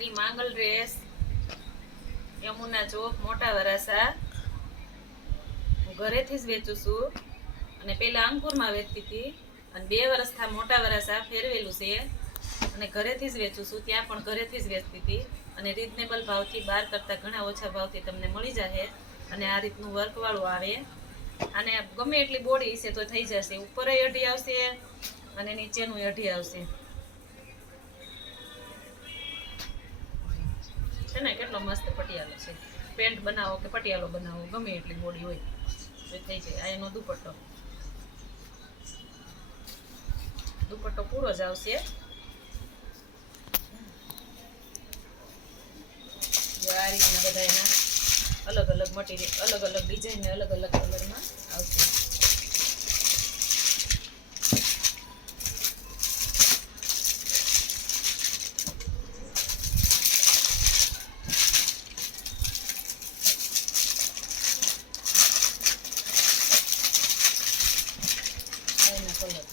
Shri Mangal dress, Yamuna ચોક, મોટા વરાસા. હું ઘરેથી જ વેચું છું અને પહેલા અંકુરમાં વેચતી હતી અને 2 વર્ષ થા મોટા વરાસા ફેરવેલું છે અને ઘરેથી જ વેચું છું. ત્યાં પણ ઘરેથી જ વેચતી હતી અને રીઝનેબલ ભાવથી 12 કરતાં ઘણા ઓછા ભાવથી તમને મળી જશે. અને આ રીતનું વર્કવાળું આવે અને ગમે એટલી બોડી હશે તો થઈ જશે. ઉપર અઢી આવશે અને નીચેનું અઢી આવશે. છે ને કેટલો મસ્ત પટિયાલો છે. પેન્ટ બનાવો કે પટિયાલો બનાવો ગમે એટલી બોડી હોય તો થઈ જાય. આ એનો દુપટ્ટો પૂરો જ આવશે. આ રીતના બધા એના અલગ અલગ મટીરિયલ, અલગ અલગ ડિઝાઇન ને અલગ અલગ કલરમાં આવશે. એના કલર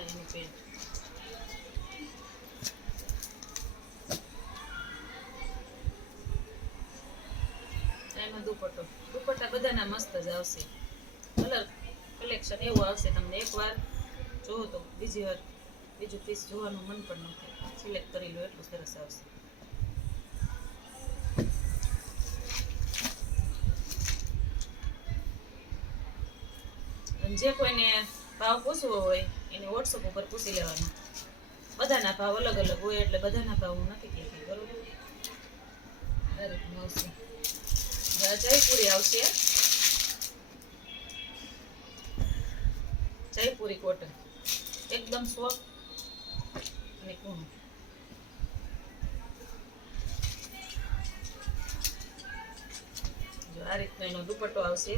એની પેન્ટ એનો દુપટ્ટા બધાના મસ્ત જ આવશે. કલર કલેક્શન એવું આવશે તમને એકવાર જોવો તો બીજું પીસ જોવાનું મન પણ ન થાય. સિલેક્ટ કરી લો એટલું સરસ આવશે. જે કોઈને ભાવ પૂછવો હોય એને વોટ્સઅપ ઉપર પૂછી લેવાનું. બધાના ભાવ અલગ અલગ હોય એટલે બધાના ભાવ હું નથી કહેતી, બરોબર? આવશે જયપુરી આવશે. જયપુરી કોટન એકદમ સોફ્ટ અને કૂણું. જો આ રીતનો એનો દુપટ્ટો આવશે.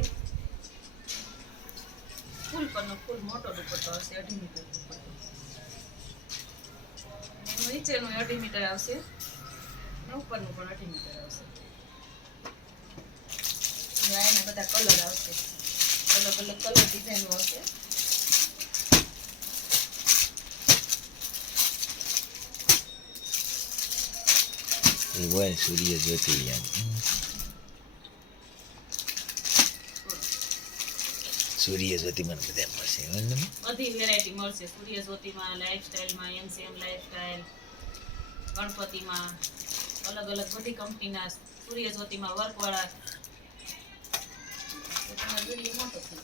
ફૂલ પરનો ફૂલ મોટો દુપટ્ટો આવશે. 2.5 મીટર દુપટ્ટો. એનું નીચેનું 2.5 મીટર આવશે અને ઉપરનું પણ 2.5 મીટર આવશે. એના બધા કલર આવશે. અલગ અલગ કલર ડિઝાઇન આવશે. સૂર્ય જ્યોતિ સૂર્યજ્યોતિમાં બધા મળશે. બધી વેરાયટી મળશે સૂર્યજ્યોતિમાં, લાઈફસ્ટાઈલમાં, એમસીએમ લાઈફસ્ટાઈલ, ગણપતિમાં, અલગ અલગ બધી કંપનીના સૂર્યજ્યોતિમાં વર્કવાળા. મોટો થઈ